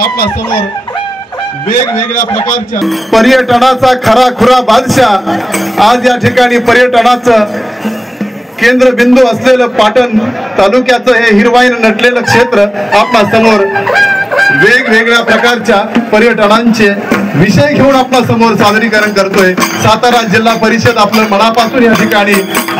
आपल्या समोर वेगवेगळ्या प्रकारच्या पर्यटनाचा खरा खुरा बादशाह आज या ठिकाणी पर्यटनाचं केंद्रबिंदू असलेलं पाटण तालुक्याचं हे हिरवाईनं नटलेलं क्षेत्र आपल्या समोर वेगवेगळ्या प्रकारच्या पर्यटनांचे विषय घेऊन आपल्या समोर सादरीकरण करतोय। सातारा जिल्हा परिषद आपलं मनापासून या ठिकाणी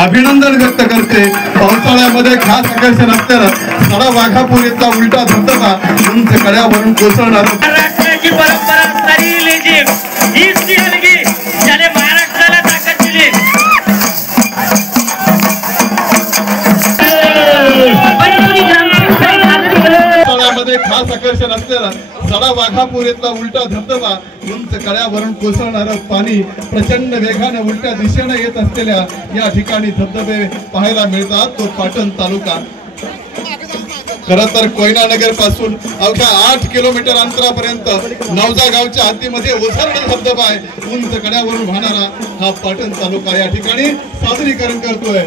अभिनंदन व्यक्त करते। पावसाळ्यामध्ये खास आकर्षण असणारं सडा वाघापूर इथला उलटा धबधबा उंच कड्यावरून कोसळणार महाराष्ट्राची परंपरा असणारी लेझिम हीच ती हलगी ज्याने महाराष्ट्राला ताकद दिली। खास आकर्षण असलेला सडा वाघापूर इथला उलटा धबधबा उंच कड्यावरून कोसळणारं पाणी प्रचंड वेगाने उलट्या दिशेने येत असलेल्या या ठिकाणी धबधबे पाहायला मिळतात। तो पाटण तालुका खरं तर कोयना नगर पासून अवघ्या 8 किलोमीटर अंतरापर्यंत नवजा गावच्या हद्दीमध्ये ओझरडा धबधबा आहे। उंच कड्यावरून वाहणारा हा पाटण तालुका या ठिकाणी सादरीकरण करतोय।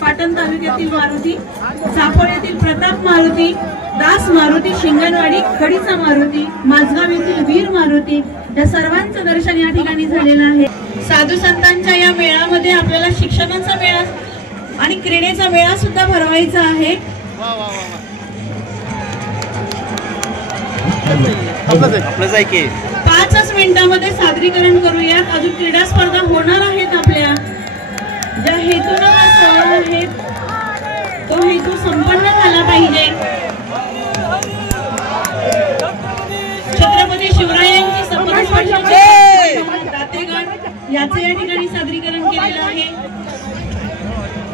पाटण तालुक्यातील मारुती, चाफळ येथील प्रताप मारुती, दास मारुती, शिंगणवाडी खडीचा मारुती, माझगाव येथील वीर मारुती या सर्वांचं दर्शन या ठिकाणी झालेलं आहे। साधू संतांच्या या मेळामध्ये आपल्याला शिक्षणाचा मेळा आणि क्रीडेचा मेळा सुद्धा भरवायचा आहे। 5 मिनिटांमध्ये सादरीकरण करूयात। अजून क्रीडा स्पर्धा होणार आहेत आपल्या। ज्या हेतूने हा सोहळा आहे तो हेतू संपन्न झाला पाहिजे।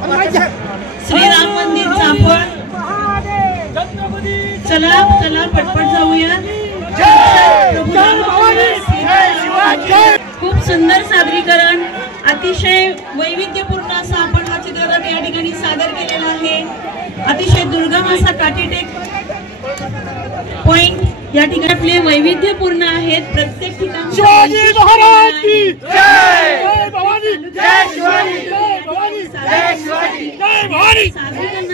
श्रीराम मंदिर चाफळ. चला चला पटपट जाऊया. खूप सुंदर सादरीकरण, अतिशय वैविध्यपूर्ण असं आपण हा चित्रपट या ठिकाणी सादर केलेला आहे. अतिशय दुर्गम असा काटेटेक पॉइंट या ठिकाणी आपले वैविध्यपूर्ण आहेत. प्रत्येक ठिकाणी शिवाजी महाराज की जय, जय भवानी, जय शिवाजी, जय भवानी, जय शिवाजी, जय भवानी. सादरीकरण